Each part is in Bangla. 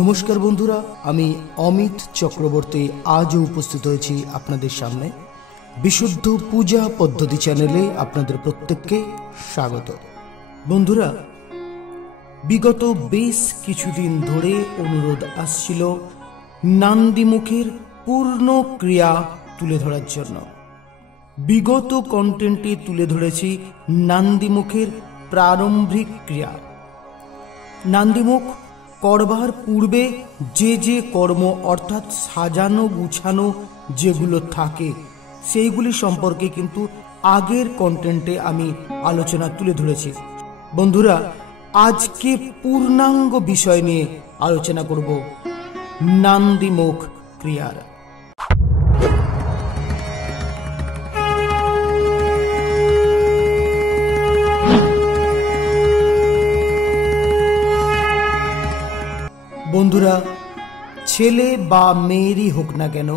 নমস্কার বন্ধুরা, আমি অমিত চক্রবর্তী আজও উপস্থিত হয়েছি আপনাদের সামনে। বিশুদ্ধ পূজা পদ্ধতি চ্যানেলে আপনাদের প্রত্যেককে স্বাগত। বন্ধুরা, বিগত বেশ কিছুদিন ধরে অনুরোধ আসছিল নান্দিমুখের পূর্ণ ক্রিয়া তুলে ধরার জন্য। বিগত কন্টেন্টে তুলে ধরেছি নান্দিমুখের প্রারম্ভিক ক্রিয়া। নান্দিমুখ করবার পূর্বে যে কর্ম অর্থাৎ সাজানো গুছানো যেগুলো থাকে সেইগুলি সম্পর্কে কিন্তু আগের কন্টেন্টে আমি আলোচনা তুলে ধরেছি। বন্ধুরা, আজকে পূর্ণাঙ্গ বিষয় নিয়ে আলোচনা করব নান্দিমুখ ক্রিয়ার। বন্ধুরা, ছেলে বা মেয়েরই হোক না কেন,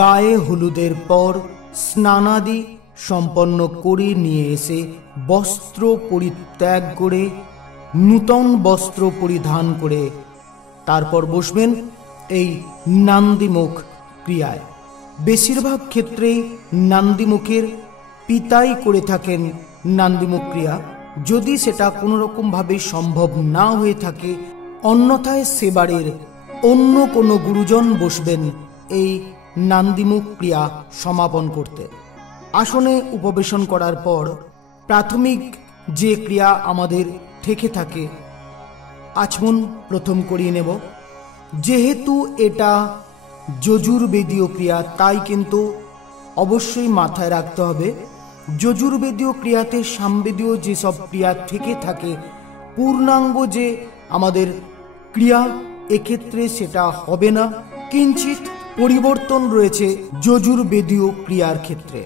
গায়ে হলুদের পর স্নানাদি সম্পন্ন করে নিয়ে এসে বস্ত্র পরিত্যাগ করে নূতন বস্ত্র পরিধান করে তারপর বসবেন এই নান্দিমুখ ক্রিয়ায়। বেশিরভাগ ক্ষেত্রেই নান্দিমুখের পিতাই করে থাকেন নান্দিমুখ ক্রিয়া। যদি সেটা কোনো রকমভাবে সম্ভব না হয়ে থাকে, অন্যথায় সেবারের অন্য কোনো গুরুজন বসবেন এই নান্দিমুখ ক্রিয়া সমাপন করতে। আসনে উপবেশন করার পর প্রাথমিক যে ক্রিয়া আমাদের থেকে থাকে, আচমন প্রথম করিয়ে নেব। যেহেতু এটা যজুর্বেদীয় ক্রিয়া, তাই কিন্তু অবশ্যই মাথায় রাখতে হবে যজুর্বেদীয় ক্রিয়াতে সামবেদীয় যেসব ক্রিয়া থেকে থাকে, পূর্ণাঙ্গ যে আমাদের ক্রিয়া, এক্ষেত্রে সেটা হবে না। কিঞ্চিত পরিবর্তন রয়েছে যজুর্বেদীয় ক্রিয়ার ক্ষেত্রে।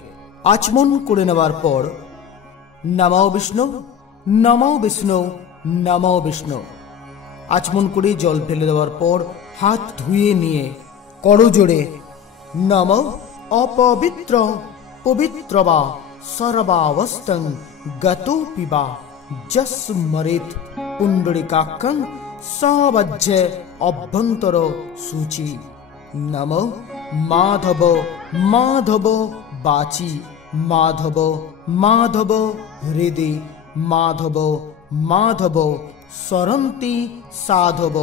আচমন করে নেওয়ার পর নমো বিষ্ণু, নমো বিষ্ণু, নমো বিষ্ণু আচমন করে জল ফেলে দেওয়ার পর হাত ধুয়ে নিয়ে করজোড়ে নমো অপবিত্র পবিত্র বা সর্বাবস্থং গতো পিবা যস্মরেত পুণ্ডরিকাক্ষং সবজ্জ অভ্যন্তর সূচি। নমো মাধব মাধব বাচি, মাধব মাধব হৃদে, মাধব মাধব সরন্তি সাধব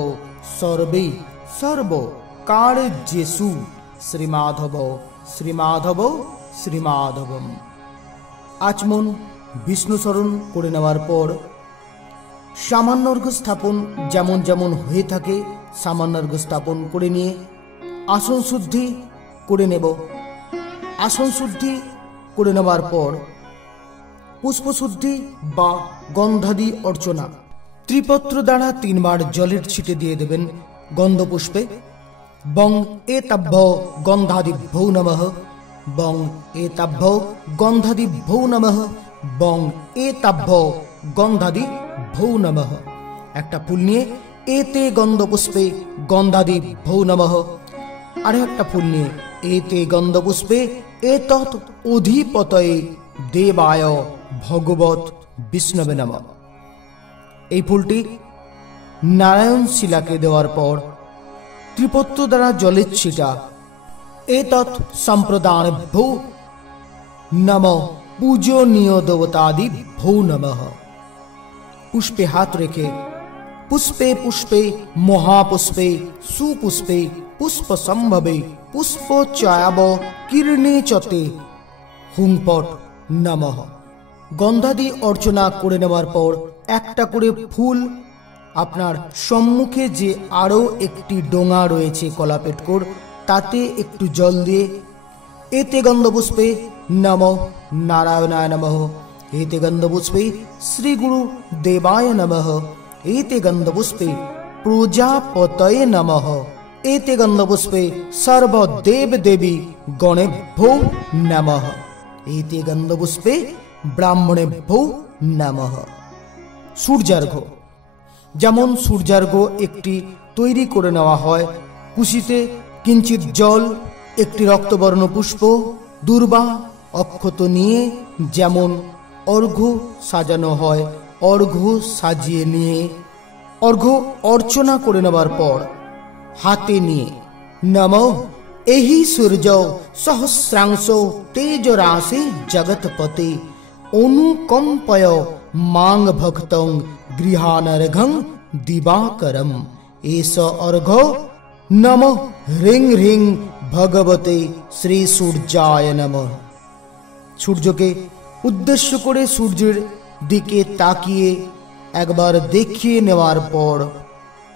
সর্বে সর্ব কার্যেষু শ্রীমাধব শ্রীমাধব শ্রীমাধবম। আচমন বিষ্ণু স্মরণ করে নেওয়ার পর সামান্য অর্ঘ্য স্থাপন যেমন যেমন হয়ে থাকে সামান্য অর্ঘ্য স্থাপন করে নিয়ে আসন শুদ্ধি করে নেব। আসন শুদ্ধি করে নেওয়ার পর পুষ্পশুদ্ধি বা গন্ধাদি অর্চনা ত্রিপত্র দ্বারা 3 বার জলের ছিটে দিয়ে দেবেন গন্ধপুষ্পে। বং এতাভ্য গন্ধাদিভ্যো নমঃ, বং এতাভ্য গন্ধাদিভ্যো নমঃ, বং এতাভ্য গন্ধাদিভ্যো নমঃ। একটা ফুল নিয়ে এতে গন্ধপুষ্পে গন্ধাদিভ্যো নমঃ, আর একটা ফুল নিয়ে এতে গন্ধপুষ্পে এতৎ অধিপতয়ে দেবায় ভগবত বিষ্ণবে নমঃ। এই ফুলটি নারায়ণ শিলাকে দেওয়ার পর ত্রিপত্র দ্বারা জলের ছিটা এতৎ সম্প্রদানেভ্যো নমঃ পূজনীয় দেবতাদিভ্যো নমঃ। পুষ্পে হাত রেখে পুষ্পে পুষ্পে মহাপুষ্পে সুপুষ্পে পুষ্প সম্ভবে পুষ্প চায়াব কীর্ণে চতে হুংপট নমঃ। গন্ধাদি অর্চনা করে নেওয়ার পর একটা করে ফুল আপনার সম্মুখে যে আরও একটি ডোঙা রয়েছে কলাপেটকোর, তাতে একটু জল দিয়ে এতে গন্ধপুষ্পে নমঃ নারায়ণায় নমঃ, এতে গন্ধপুষ্পে শ্রী গুরু দেবায় নমঃ, এতে গন্ধপুষ্পে প্রজাপতয়ে নমঃ, এতে গন্ধপুষ্পে সর্বদেব দেবী গণেভ্যো নমঃ, এতে গন্ধপুষ্পে ব্রাহ্মণেভ্যো নমঃ। সূর্যার্ঘ্য, যেমন সূর্যার্ঘ্য একটি তৈরি করে নেওয়া হয়। কুশিতে কিঞ্চিত জল, একটি রক্তবর্ণ পুষ্প, দূর্বা অক্ষত নিয়ে যেমন অর্ঘ্য সাজানো হয়, অর্ঘ্য সাজিয়ে নিয়ে अर्घ्य अर्चना करे नेबार पर हाथे निये नमो एहि सूर्य सहस्रांश तेज राशि जगतपते अनुकंपय मांग भक्तं गृहानर्घं दिवाकरम एष अर्घ्य नमो ह्रीं ह्रीं भगवते श्री सूर्याय नमः। सूर्य के उद्देश्य करे सूर्येर दिके ताकिए एकबार देखिए नेवार पर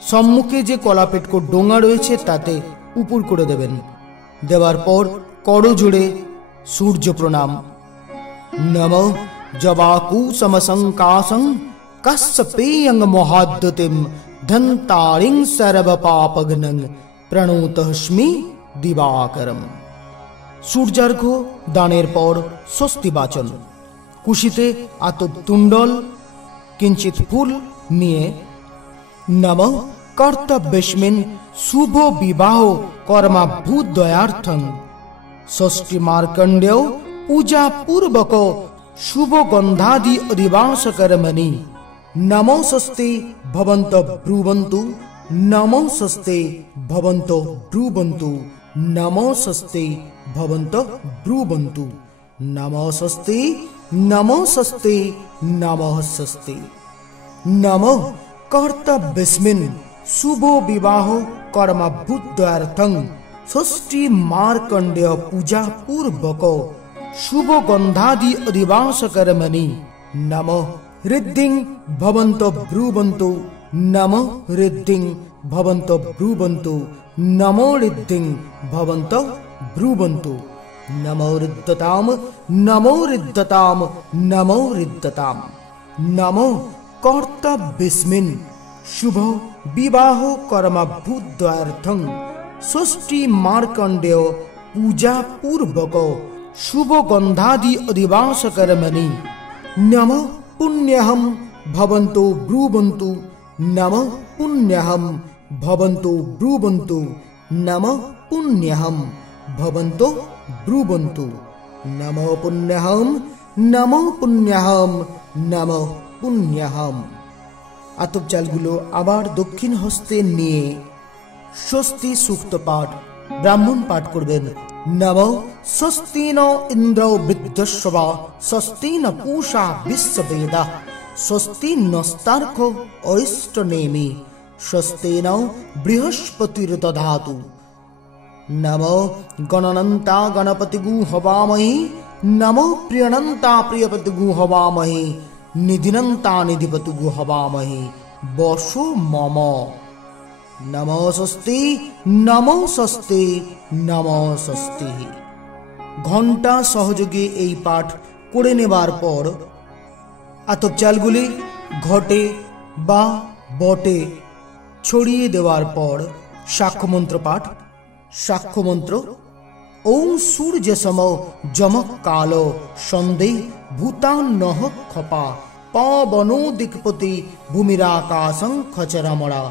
सम्मुखे जे कलापेटको डोंगा रयेछे ताते उपुर करे देबेन। देवार पर करो जुड़े सूर्य प्रणाम। नमो जवाकुसमसंकाशं कश्यपेयं महाद्युतिं धन्तारिं सर्वपापघ्नं प्रणोतस्मि दिवाकरम। सूर्यार्घ्य दानेर पर स्वस्ति वाचन कुशिते आतपतुंडल किंचित फूल निये नमः कर्तव्यस्मिन् शुभ विवाह कर्माभ्युदयार्थं षष्ठी मार्कंडेय पूजा पूर्वक शुभ गंधादि अधिवास कर्मणि नमो स्वस्ति भवन्तो ब्रुवन्तु नमो स्वस्ति भवन्तो ब्रुवन्तु नमो स्वस्ति भवन्तो ब्रुवन्तु नमो स्वस्ति नमो स्वस्ति नमो स्वस्ति। नमो कर्तव्यस्मिन् शुभ विवाह कर्माभ्युदयार्थं षष्ठी मार्कंडेय पूजा पूर्वक शुभ गंधादि अधिवास कर्मणि नमो ऋद्धिं भवन्तो ब्रुवन्तु नमो ऋद्धिं भवन्तो ब्रुवन्तु नमो ऋद्धिं भवन्तो ब्रुवन्तु नमो ऋद्धताम नमो ऋद्धताम नमो ऋद्धताम। नमो कर्तव्यस्मिन् शुभ विवाह कर्माभ्युदयार्थं षष्ठी मार्कंडेय पूजा पूर्वक शुभ गंधादि अधिवास कर्मणि नमो पुण्यहं भवन्तो ब्रुवन्तु नमो पुण्यहं भवन्तो ब्रुवन्तु नमो पुण्यहं भवन्तो ब्रुवन्तु नमो पुण्यहं नमो पुण्यहं नमो पुण्यहं। आतप चालगुलो आबार दक्षिण हस्ते निये स्वस्ति सूक्त पाठ ब्राह्मण पाठ करबेन। नमो स्वस्ति न इंद्रो वृद्धश्रवा स्वस्ति न पूषा विश्ववेदा स्वस्ति नस्तार्को अरिष्टनेमि स्वस्ति न बृहस्पतिर्दधातु। नमो गणनन्ता गणपतिगु हवामहि नमो प्रियनन्ता प्रियपतिगु हवामहि निधिनन्ता निधिपतिगु हवामहि बसो मम। नमो स्वस्ति नमो स्वस्ति नमो स्वस्ति। घंटा सहयोगे এই পাঠ করে নেবার পর আতপ চালগুলি ঘটে বা বটে ছড়িয়ে দেওয়ার পর সাক্ষ্য মন্ত্র পাঠ। সাক্ষ্য মন্ত্র ওং সূর্য সম যমক কালো সন্ধে ভূতান্নহ খপা পবনো দিকপতি ভূমিরাকাশং খচরমরা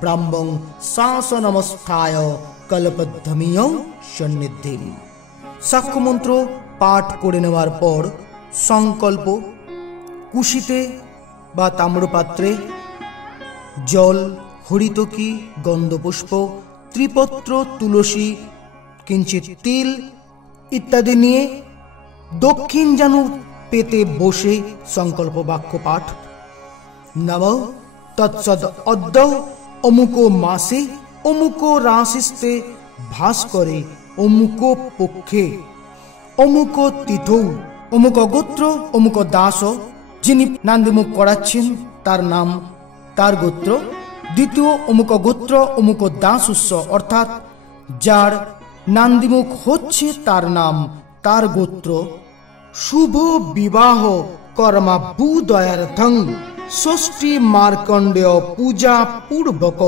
ব্রাহ্মং শাসনমস্থায় কল্পদ্ধমিয় সন্নিধিম। সাক্ষ্য মন্ত্র পাঠ করে নেওয়ার পর সংকল্প কুশিতে বা তাম্রপাত্রে জল হরিতকি গন্ধপুষ্প त्रिपत्र तुलसी किंचित तिल इत्यादि निये दक्षिण जानू पेते बसे संकल्प वाक्य पाठ। नमो तत्सद अद्य अमुको मासे अमुको राशिस्ते भास्करे अमुको पक्षे अमुको तिथौ अमुक गोत्र अमुक दास जिनि नांदिमुख कराच्छेन तार नाम तार गोत्र द्वितीय अमुक गोत्र अमुक दास उत्सव अर्थात जार नांदिमुख होच्छे तार नाम तार गोत्र शुभ विवाह कर्माभ्युदयार्थं षष्ठी मार्कंडेय पूजा पूर्वक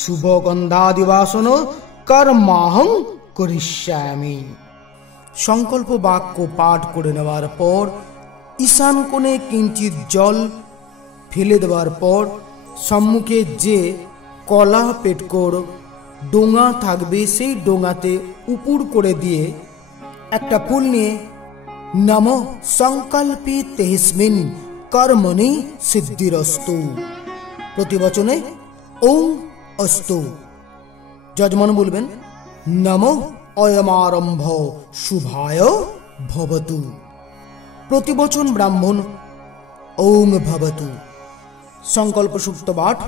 शुभ गंधादिवासन कर्माहं करिष्यामि। संकल्प वाक्य पाठ करे नेवार पर ईशान कोणे किंचित जल फेले देवार पर सम्मुखे जे कला पेटकोर डोंगा थाकबे सेई डोंगाते उपुर करे दिए एकटा फुल निये नमः संकल्पितेस्मिन् कर्मणि सिद्धिरस्तु প্রতিবচনে ওং অস্তু। যজমান বলবেন নমো অয়মারম্ভ শুভায় ভবতু। প্রতিবচন ব্রাহ্মণ ওং ভবতু। সংকল্প সুক্ত পাঠ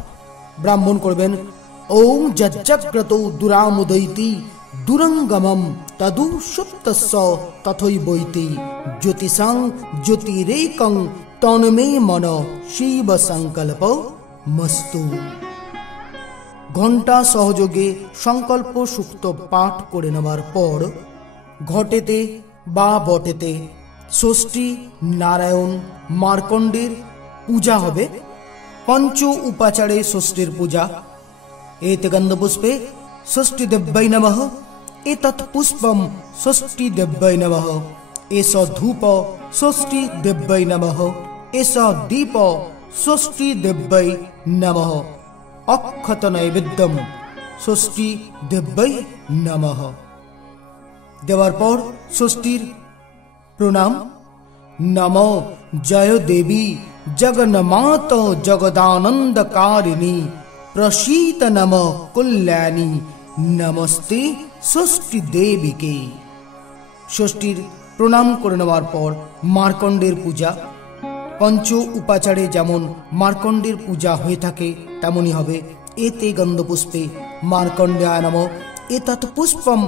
ব্রাহ্মণ করবেন ওং যজ্জাগ্রতৌ দুরামুদৈতি দুরঙ্গমম তদু সুপ্তস্য তথৈবৈতি জ্যোতিষাং জ্যোতিরেকং তন্মে মন শিব সংকল্প মস্তু। ঘণ্টা সহযোগে সংকল্প সুক্ত পাঠ করে নেওয়ার পর ঘটেতে বা বটেতে ষষ্ঠী নারায়ণ মার্কণ্ডের পূজা হবে। পঞ্চ উপাচারে ষষ্ঠীর পূজা। এতে গন্ধপুষ্পে ষষ্ঠী দেব্যৈ নমঃ, এতৎ পুষ্পম ষষ্ঠী দেব্যৈ নমঃ, এষ ধূপ ষষ্ঠী দেব্যৈ নমঃ, এষ দীপ ষষ্ঠী দেব্যৈ নমঃ, অক্ষত নৈবেদ্যম ষষ্ঠী দেব্যৈ নমঃ। দেওয়ার পর ষষ্ঠীর প্রণাম। নমো জয় দেবী জগন্মাত জগদানন্দকারিণী প্রসীত নম কল্যাণী নমস্তে ষষ্ঠী দেবীকে। ষষ্ঠীর প্রণাম করে নেওয়ার পর মার্কণ্ডের পূজা। পঞ্চ উপাচারে যেমন মার্কণ্ডের পূজা হয়ে থাকে তেমনই হবে। এতে গন্ধপুষ্পে মার্কণ্ডেয়ায় নমঃ, এতৎ পুষ্পম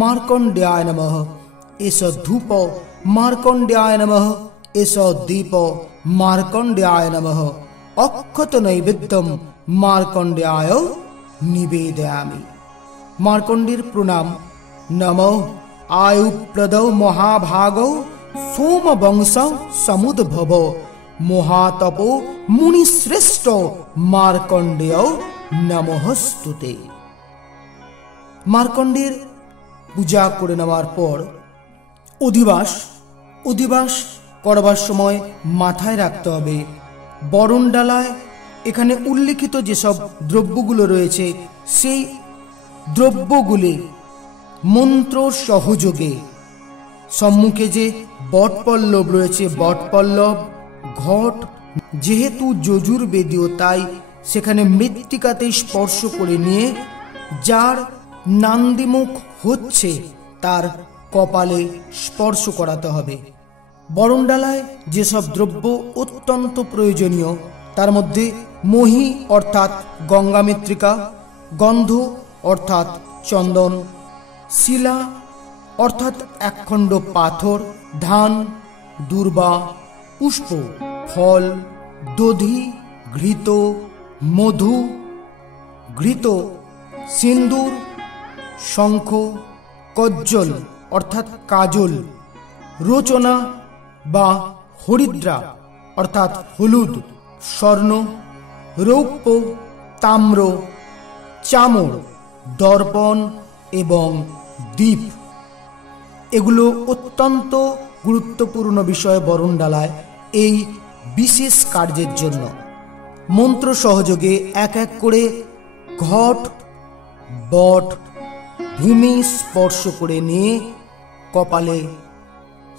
মার্কণ্ডেয়ায় নমঃ, এষ ধূপ মার্কণ্ডেয়ায় নমঃ, এষ দীপ মার্কণ্ডেয়ায় নমঃ, অক্ষত নৈবেদ্যম মার্কণ্ডেয়ায় নিবেদয়ামি। মার্কণ্ডের প্রণাম। নমো আয়ুপ্রদৌ মহাভাগৌ সোমবংশ সমুদ্ভব মহাতপো মুনিশ্রেষ্ঠ মার্কণ্ডেয় নমঃস্তুতে। মার্কণ্ডের পূজা করে নেওয়ার পর অধিবাস করবার সময় মাথায় রাখতে হবে বরণডালায় এখানে উল্লিখিত যেসব দ্রব্যগুলো রয়েছে সেই দ্রব্যগুলি মন্ত্র সহযোগে সম্মুখে যে বটপল্লব রয়েছে বটপল্লব ঘট, যেহেতু যজুর্বেদীয় তাই সেখানে মৃত্তিকাতে স্পর্শ করে নিয়ে যার নান্দিমুখ হচ্ছে তার কপালে স্পর্শ করাতে হবে। বরণডালায় যেসব দ্রব্য অত্যন্ত প্রয়োজনীয় তার মধ্যে মহি অর্থাৎ গঙ্গা মৃত্তিকা, গন্ধ অর্থাৎ চন্দন, শিলা অর্থাৎ একখণ্ড পাথর, ধান, দূর্বা, পুষ্প, ফল, দধি, ঘৃত, মধু, ঘৃত, সিন্দুর, শঙ্খ, কজ্জল অর্থাৎ কাজল, রোচনা বা হরিদ্রা অর্থাৎ হলুদ, স্বর্ণ, রৌপ্য, তাম্র, চামর, দর্পণ এবং দীপ। এগুলো অত্যন্ত গুরুত্বপূর্ণ বিষয় বরণডালায় এই বিশেষ কার্যের জন্য। মন্ত্র সহযোগে এক এক করে ঘট বট ভূমি স্পর্শ করে নিয়ে কপালে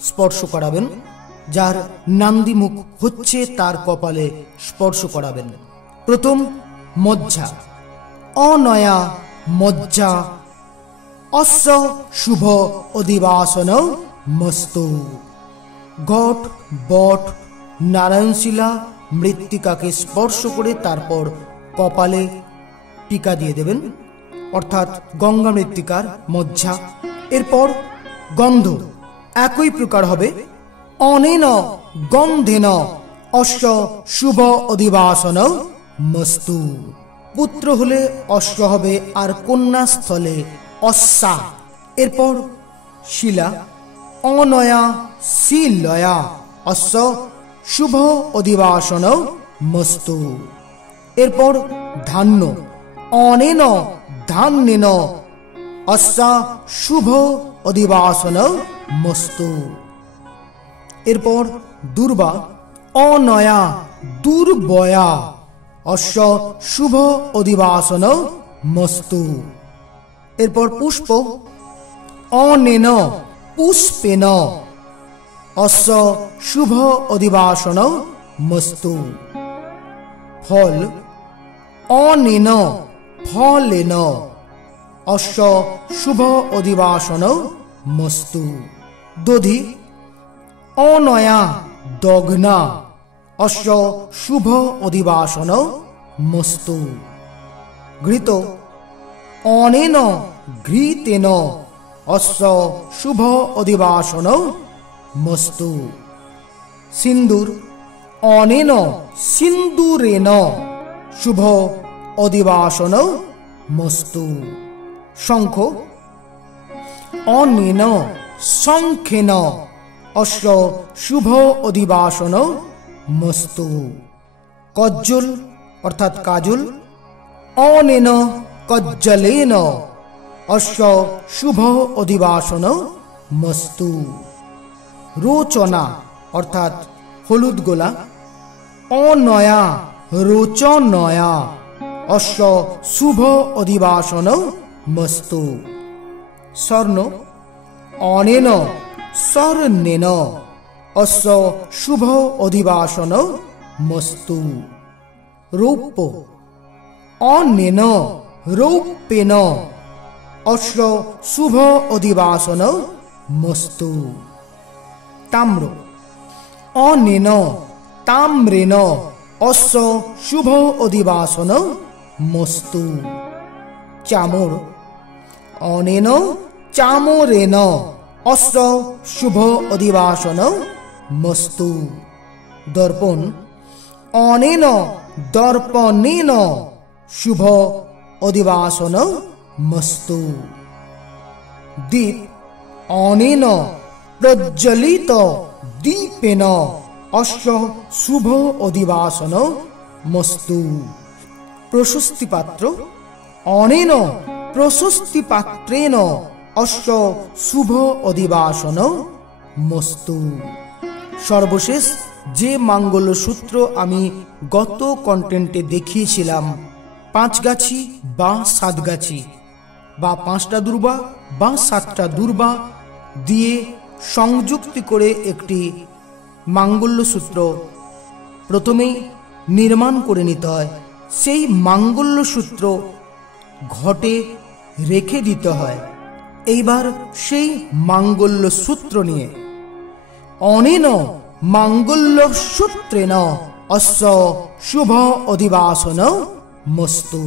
স্পর্শ করাবেন। যার নান্দিমুখ হচ্ছে তার কপালে স্পর্শ করাবেন। প্রথম মজ্জা। অনয়া মজ্জা অস্য শুভ অধিবাসন মস্তু। ঘট বট নারায়ণশিলা মৃত্তিকাকে স্পর্শ করে তারপর কপালে টিকা দিয়ে দেবেন অর্থাৎ গঙ্গা মৃত্তিকার মজ্জা। এরপর গন্ধ একই প্রকার হবে। অনেন গন্ধেন অশ্ব শুভ অধিবাসন মস্তু। পুত্র হলে অশ্ব হবে আর কন্যা স্থলে অশ্বা। এরপর শিলা। অনয়া শিলয়া অশ্ব শুভ অধিবাসন মস্তু। এরপর ধান্য। অনেন ধান্যেন অশ্বা শুভ অধিবাসন মস্তু। এরপর দূর্বা। অনয়া দুর্বয়া অশ্ব শুভ অধিবাসন মস্তু। এরপর পুষ্প। অনেন পুষ্পেন অশ্ব শুভ অধিবাসন মস্তু। ফল। অনেন ফলেন অশ্ব শুভ অধিবাসন মস্তু। দধি অনয়া দগ্না অশ্ব শুভ অধিবাসন মস্তু। ঘৃত অনেন ঘৃতেন অশ্ব শুভ অধিবাসন মস্তু। সিন্দুর অনেন সিন্দুরেন শুভ অধিবাসন মস্তু। শঙ্খ অনেন শঙ্খেন অশ্ব শুভ অধিবাসন মস্তু। কজ্জল অর্থাৎ কাজল অনেন কজ্জলেন অশ্ব শুভ অধিবাসন মস্তু। রোচনা অর্থাৎ হলুদ গোলা অনয়া রোচনয়া অশ্ব শুভ অধিবাসন মস্তু। স্বর্ণ অনেন স্বর্ণেন অশ্ব শুভ অধিবাসন মস্তু। রৌপ্য অনেন রৌপ্যেন অশ্ব শুভ অধিবাসন মস্তু। তাম্র অনেন তাম্রেন অশ্ব শুভ অধিবাসন মস্তু। চামর অনেন চামরেন অশ্ব শুভ অধিবাসন মস্তু। দর্পণ অনেন দর্পণেন শুভ অধিবাসন মস্তু। দীপ অনেন প্রজ্বলিত দীপেন অশ্ব শুভ অধিবাসন মস্তু। প্রশস্তি পাত্র অনেন প্রশস্তি পাত্রেন অশ্ব শুভ অধিবাসন মস্তু। সর্বশেষ যে মাঙ্গল্য সূত্র আমি গত কন্টেন্টে দেখিয়েছিলাম, 5 গাছি বা 7 গাছি বা 5টা দুর্বা বা 7টা দুর্বা দিয়ে সংযুক্তি করে একটি মাঙ্গল্য সূত্র প্রথমেই নির্মাণ করে নিতে হয়। সেই মাঙ্গল্য সূত্র ঘটে রেখে দিতে হয়। এইবার সেই মাঙ্গল্য সূত্র নিয়ে অনেন মাঙ্গল্য সূত্রেন অশ্ব শুভ অধিবাসন মস্তু।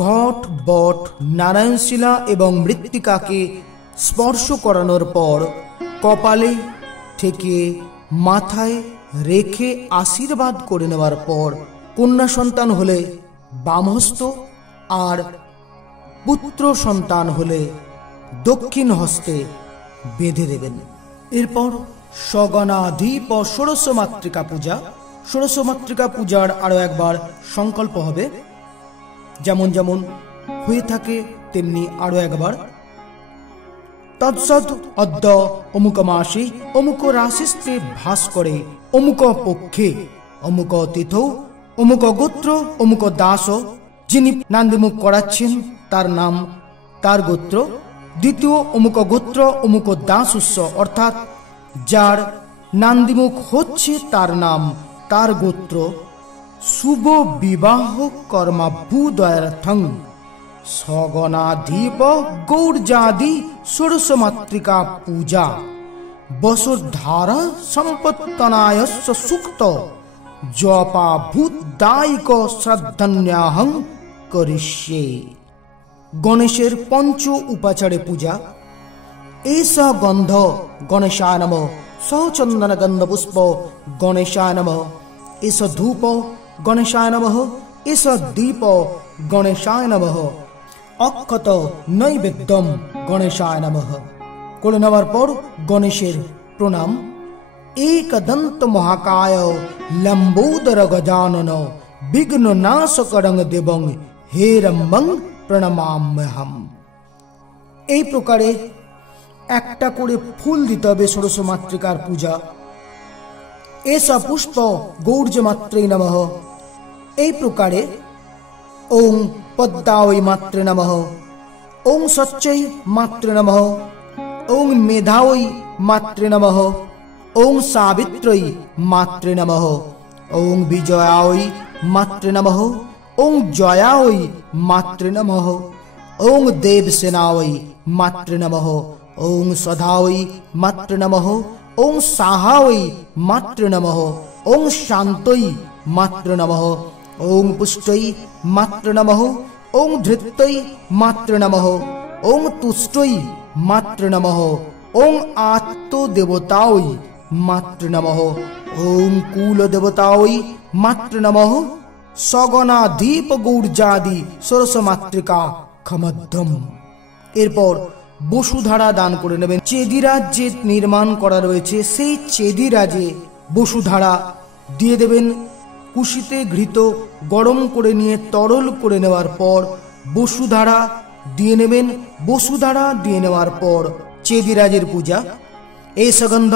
ঘট বট নারায়ণশিলা এবং মৃত্তিকাকে স্পর্শ করানোর পর কপালে থেকে মাথায় রেখে আশীর্বাদ করে নেওয়ার পর কন্যা সন্তান হলে বামহস্ত আর পুত্র সন্তান হলে দক্ষিণ হস্তে বেঁধে দেবেন। এরপর সগণাধিপ ষোড়শ মাতৃকা পূজা। ষোড়শ মাতৃকা পূজার আরো একবার সংকল্প হবে, যেমন যেমন হয়ে থাকে তেমনি আরো একবার। তৎসৎ অদ্য অমুক মাসে অমুক রাশিস্তে ভাস করে অমুক পক্ষে অমুক তীর্থ অমুক গোত্র অমুক দাস। যিনি নান্দিমুখ করাচ্ছেন তার নাম তার গোত্র। দ্বিতীয় অমুক গোত্র অমুক দাস উৎস, অর্থাৎ যার নান্দিমুখ হচ্ছে তার নাম তার গোত্র। শুভ বিবাহ কর্মাভ্যুদয়ার্থং সগণাধিপ গৌরজাদি ষোড়শ মাতৃকা পূজা বসুধারা সম্পত্তনায়স্য সুক্ত জপা ভূতদায়িক শ্রদ্ধন্যাহং করিষ্যে। গণেশের পঞ্চ উপাচারে পূজা। এষ গন্ধ গণেশায় নমঃ, সহ চন্দন গন্ধ পুষ্প গণেশায় নমঃ, এষ ধূপ গণেশায় নমঃ, এষ দীপ গণেশায় নমঃ, অক্ষত নৈবেদ্যম গণেশায় নমঃ। করে নেওয়ার পর গণেশের প্রণাম। एकदंत महाकाय लंबोदर गजानन विघ्न नाशकरं देवं हेरम्बं প্রণমাম্যহম। এই প্রকারে একটা করে ফুল দিতে হবে ষোড়শ মাতৃকার পূজা। এসা পুষ্প গৌর্য মাত্রে নমঃ। এই প্রকারে ওং পদ্মাওই মাত্রে নমঃ, ওং সচ্চৈ মাত্রে নমঃ, ওং মেধাওই মাত্রে নমঃ, ওং সাবিত্রৈ মাত্রে নমঃ, ওং বিজয়াওই मातृ नमः। ओं जयावै मातृ नमः। ओं देवसेनावै मातृ नमः। ओं स्वधावै मातृ नमः। ओं साहावै मातृ नमः। ओं शान्तै मातृ नमः। ओं पुष्टै मातृ नमः। ओं धृत्यै मातृ नमः। ओं तुष्टै मातृ नमः। ओं आत्मदेवतायै मातृ नमः। ओं कुलदेवतायै मातृ नमः। सगना दीप गौर्जादि षोडश मातृका खमद्धम। एरपर বসুধারা দান করে নেবেন। চেদিরাজ যে নির্মাণ করা রয়েছে সেই চেদিরাজে বসুধারা দিয়ে দেবেন। কুশিতে ঘৃত গরম করে নিয়ে তরল করে নেওয়ার পর বসুধারা দিয়ে নেবেন। বসুধারা দিয়ে নেওয়ার পর চেদিরাজের পূজা। এই সুগন্ধ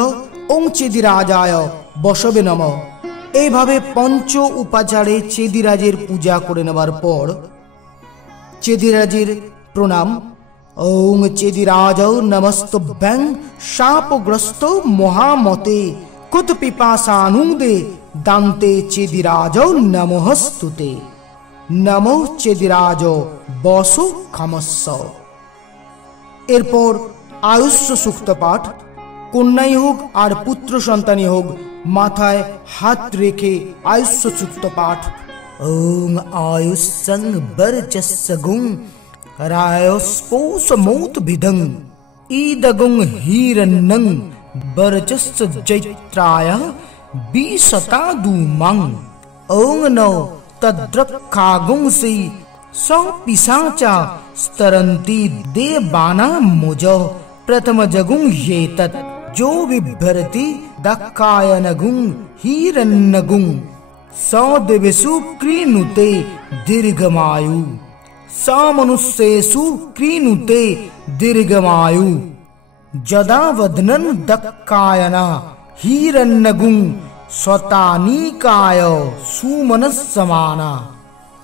ওং চেদিরাজায় বসবে নমঃ। এইভাবে পঞ্চ উপাচারে চেদিরাজের পূজা করে নেওয়ার পর চেদিরাজের প্রণাম। ओं चेदिराजौ नमस्तुभ्यं शापग्रस्त महामते कुत पिपासानुदे दान्ते चेदिराजौ नमोस्तुते। नमो चेदिराजौ बसो खमस्स। एरपर आयुष्य सूक्त पाठ। कन्याई होक और पुत्र सन्तानी होक माथाय हाथ रेखे आयुष्य सूक्त पाठ। ओं आयुष्यं वर्चस्स गुं रायोस्पोषमौत भिदं ईदगुं हीरन्नं वर्चस्स जैत्राय विशतादुमं। ओं नो तद्रक्षागुंसि सपिशाचा स्तरन्ति देवानां मुज। प्रथम जगुं ह्येतत् जो बिभ्रति दक्षायनगुं हीरन्नगुं स देवेषु क्रीणुते दीर्घमायु। स मनुष्येषु क्रीणुते दीर्घमायु। यदा वदनं दक्षायना हीरन्नगुं स्वतानीकाय सुमनस्समाना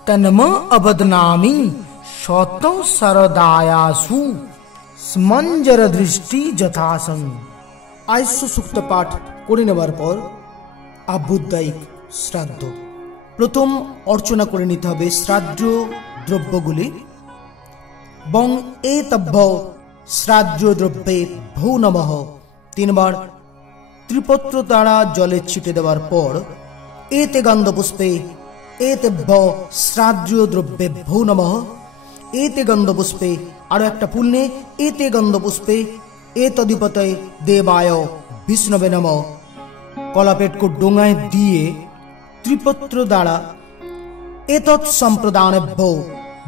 तन्म अवदनामि शत शरदायासु स्मंजर दृष्टि যথাসং। आयुष्य सूक्त पाठ করে নেবার পর আবুদ্দায়িক শ্রাদ্ধ। প্রথম অর্চনা করে নিতে হবে শ্রাদ্ধ দ্রব্যগুলি। বং এতভ্য শ্রাদ্ধ দ্রব্যে ভো নমঃ। তিনবার ত্রিপত্র দ্বারা জলে ছিটে দেওয়ার পর এতে গন্ধপুষ্পে এতেভ্য শ্রাদ্ধ দ্রব্যে ভো নমঃ। এতে গন্ধপুষ্পে আরো একটা ফুল নিয়ে এতে গন্ধপুষ্পে এতদিপতে দেবায় বিষ্ণবে নমঃ। কলাপেটকো ডোঙায় দিয়ে ত্রিপত্র দ্বারা एतत् संप्रदानेभ्यो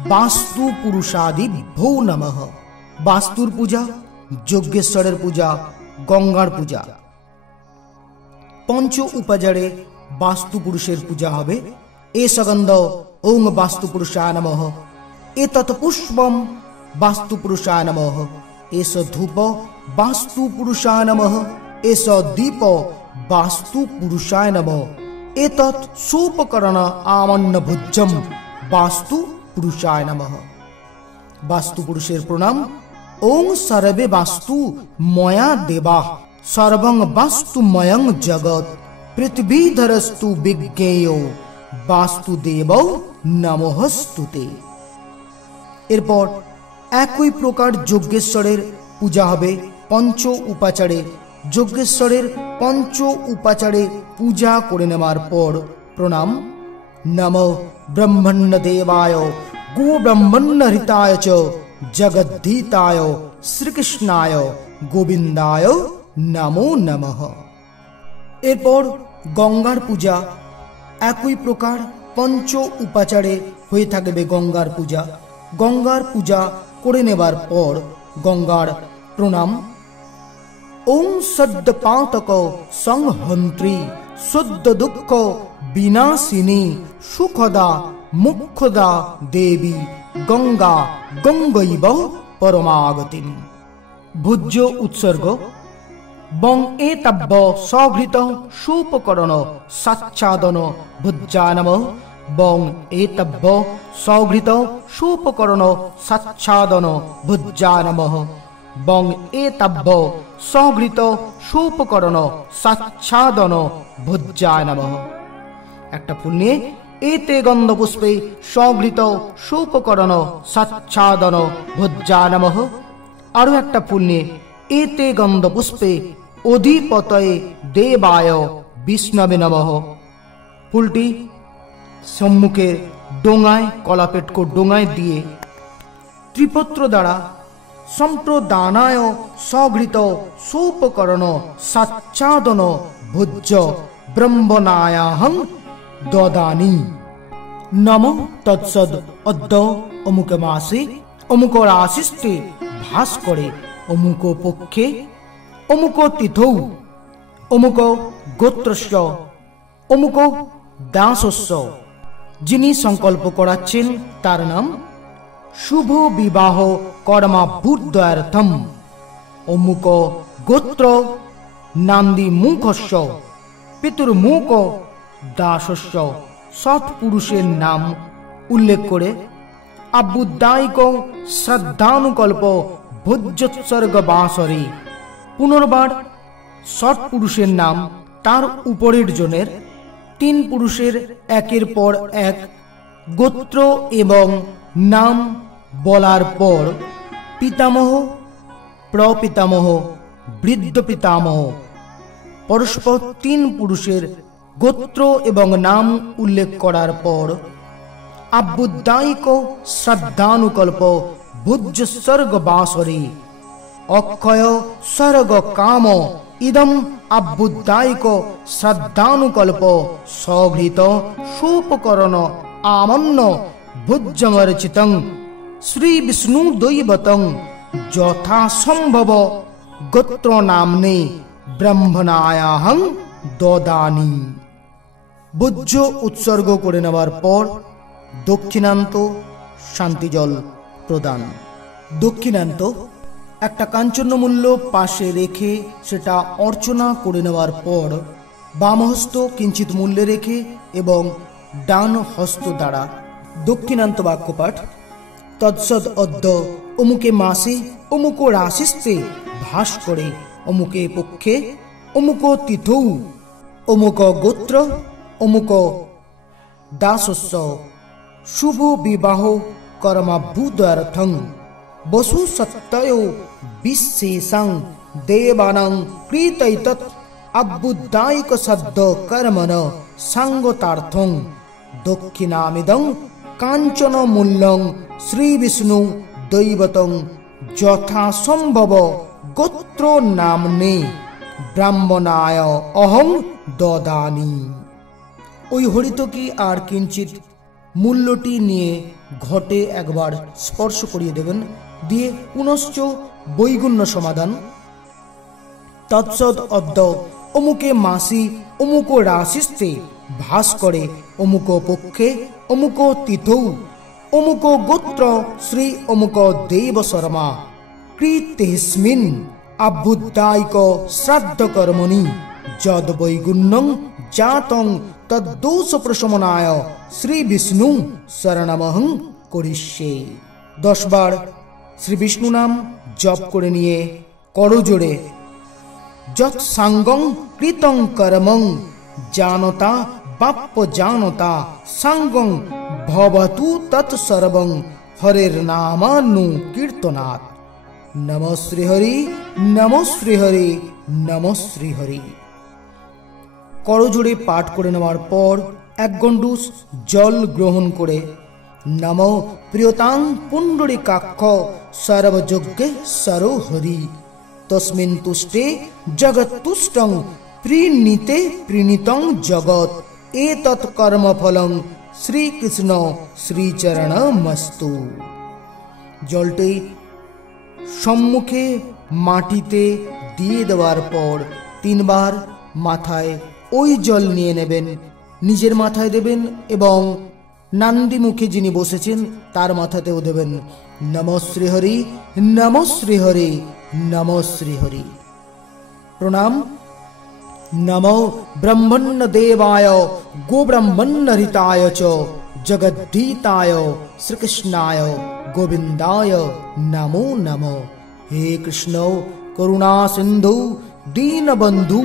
वास्तु पुरुषादिभ्यो नमः। वास्तुर पूजा, যজ্ঞেশ্বরের পূজা, গঙ্গার পূজা। পঞ্চ উপাচারে বাস্তু পুরুষের পূজা হবে। এ সগন্ধ ওং বাস্তু পুরুষায় নমঃ। এতৎ পুষ্পম বাস্তু পুরুষায় নমঃ। এস ধূপ বাস্তু পুরুষায় নমঃ। এস দীপ বাস্তু পুরুষায় নমঃ। एतत् सोपकरण आमन्न भुज्यम वास्तु पुरुषाय नमः। वास्तु पुरुषेर प्रणाम। ओं सर्वे वास्तु मया देवा सर्वं वास्तुमयं जगत पृथ्वीधरस्तु विज्ञेयो वास्तुदेवौ नमोस्तुते। एरपर একই প্রকার যজ্ঞেশ্বরের পূজা হবে পঞ্চ উপাচারে। যজ্ঞেশ্বরের পঞ্চ উপাচারে পূজা করে নেওয়ার পর প্রণাম। নমো ব্রহ্মণ্য দেবায় গো ব্রহ্মণ্য হৃতায় চ জগদ্ধিতায় শ্রীকৃষ্ণায় গোবিন্দায় নমো নমঃ। এরপর গঙ্গার পূজা একই প্রকার পঞ্চ উপাচারে হয়ে থাকবে গঙ্গার পূজা। গঙ্গার পূজা করে নেবার পর গঙ্গার প্রণাম। ओं सद्द पातक संहंत्री शुद्ध दुख विनाशिनी सुखदा मुखदा देवी गंगा गंगैव परमागति। भुज्य उत्सर्ग। बं एतब्ब सघृत सूपकरण साच्छादन भुज्जाय नमः। बं एतब्ब सघृत सूपकरण साच्छादन भुज्जाय नमः। बं एतब्ब सघृत सूपकरण साच्छादन भुज्जाय नमः। একটা ফুল নিয়ে एते गंधपुष्पे सघृत सोपकरण सच्छादन भोज्जा नमः। आरो एकटा फुल निये एते गंधपुष्पे अधिपतये देवाय विष्णवे नमः। फुलटी सम्मुखे डोंगाय कलापेटको डोंगाय दिए त्रिपत्र द्वारा सम्प्रदानाय सघृत सोपकरण सच्छादन भोज्य ब्रह्मणायाहं ददामि। नमो तत्सद अद्य अमुक मासे अमुक राशिस्ते भास्करे अमुक पक्षे अमुक तिथौ अमुक गोत्रस्य अमुक दासस्य जिनि संकल्प कराচ্ছেন तार नाम शुभ विवाह कर्माभ्युदयार्थम अमुक गोत्र नांदी मुखस्य पितुर्मुख दासस्य सत्पुरुषेर नाम उल्लेख करे आबुदायिक श्रद्धानुकल्प भोज्योत्सर्ग बासरे पुनर्बार सत्पुरुषेर नाम तार उपरेर जनेर तीन पुरुषेर एकेर पर एक गोत्र एवं नाम बलार पर पितामह प्रपितामह वृद्ध पितामह परस्पर तीन पुरुषेर गोत्र एवं नाम उल्लेख करार पर आबुदायिक श्रद्धानुकल्प भोज्योत्सर्ग बासरे अक्षय सर्ग काम इदम आबुदायिक श्रद्धानुकल्प सघृत सोपकरण आमन्न भोज्यमर्चितं श्री विष्णु दैवतं यथा संभव गोत्र नाम्ने ब्रह्मणायाहं ददामि। भोज्य उत्सर्ग करे नेওয়ার पर दक्षिणान्त शांति जल प्रदान। दक्षिणान्त একটা কাঞ্চনমূল্য পাশে রেখে সেটা অর্চনা করে নেওয়ার পর বাম হস্ত কিঞ্চিত মূল্যে রেখে এবং ডান হস্ত দ্বারা দক্ষিণান্ত বাক্যপাঠ তৎসদ অদ্য অমুকে মাসে অমুক রাশিস্তে ভাস করে অমুকে পক্ষে অমুক তিথৌ অমুক গোত্র অমুক দাসস্য শুভ বিবাহ कर्माभ्युदयार्थं वसु सत्तयो विशेषं देवानां कृतैतत् अभ्युदायिक सद्द कर्मण सांगतार्थं दक्षिणामिदं कांचन मूल्यं श्री विष्णु दैवतं यथा संभव गोत्र नाम्ने ब्राह्मणाय अहं ददामि। ओई हरितकी आर किंचित मूल्यटी निये घटे एकबार स्पर्श करिए देवें दिए पुनश्च बैगुण्य समाधान तत्सद अद्य अमुके मासी अमुक राशिस्ते भास करे अमुक पक्षे अमुक तिथौ अमुक गोत्र श्री अमुक देव शर्मा कृतेस्मिन् अभ्युदायिक श्राद्ध कर्मणि यद वैगुण्यं जातं तद्दोष प्रशमनाय श्री विष्णु शरणमहं करिष्ये। 10 बार श्री विष्णु नाम जप करे निये करजोड़े यत् सांगं कृतं कर्मं जानता बाप्प जानता सांगं भवतु तत् सर्वं हरेर नामानु कीर्तनात्। नमः श्री हरि नमः श्री हरि नमः श्री हरि। करजोड़े पाठ करे नेওয়ার पर एक गंडूस जल ग्रहण करे नमो प्रियतां पुंडरीकाक्ष सर्वयज्ञे सरो हरि तस्मिन् तुष्टे जगत्तुष्टं प्रीणीते प्रीणीतं जगत् एतत् कर्मफलं श्रीकृष्ण श्रीचरणमस्तु। जलटी सम्मुखे माटीते दिए देওয়ার पर 3 बार माथाय ओई जल निये नेबेन निजेर माथाय देबेन एवं नांदी मुखे जिनि बसेछेन तार माथातेও देबेन। नमः श्री हरि नमः श्री हरि नमः श्री हरि। प्रणाम। नमो ब्रह्मण्य देवाय गोब्रह्मण्य हृताय च जगद्धिताय श्रीकृष्णाय गोविंदाय नमो नमो। हे कृष्ण करुणा सिंधु दीनबंधु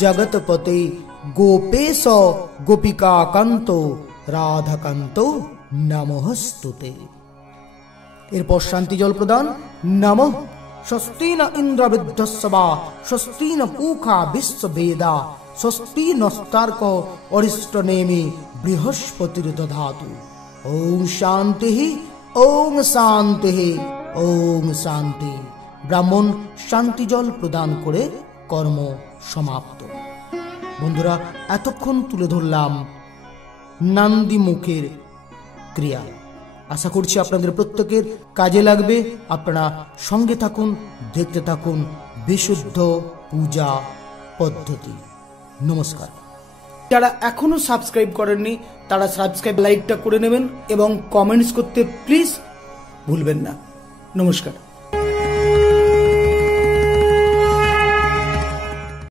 जगतपते गोपेश गोपिका कांतो রাধাকান্ত নমস্তুতে। এরপর শান্তি জল প্রদান। নমঃ স্বস্তি ন ইন্দ্রবিদ্ধস্বা স্বস্তি ন পূষা বিশ্ববেদা স্বস্তি নস্তার্ক অরিষ্ট নেমি বৃহস্পতির দধাতু। ওম শান্তি ওম শান্তি ওম শান্তি। ব্রাহ্মণ শান্তি জল প্রদান করে কর্ম সমাপ্ত। বন্ধুরা, এতক্ষণ তুলে ধরলাম নান্দি মুখের ক্রিয়া। আশা করছি আপনাদের প্রত্যেকের কাজে লাগবে। আপনারা সঙ্গে থাকুন, দেখতে থাকুন বিশুদ্ধ পূজা পদ্ধতি। নমস্কার। যারা এখনো সাবস্ক্রাইব করেননি তারা সাবস্ক্রাইব লাইকটা করে নেবেন এবং কমেন্টস করতে প্লিজ ভুলবেন না। নমস্কার।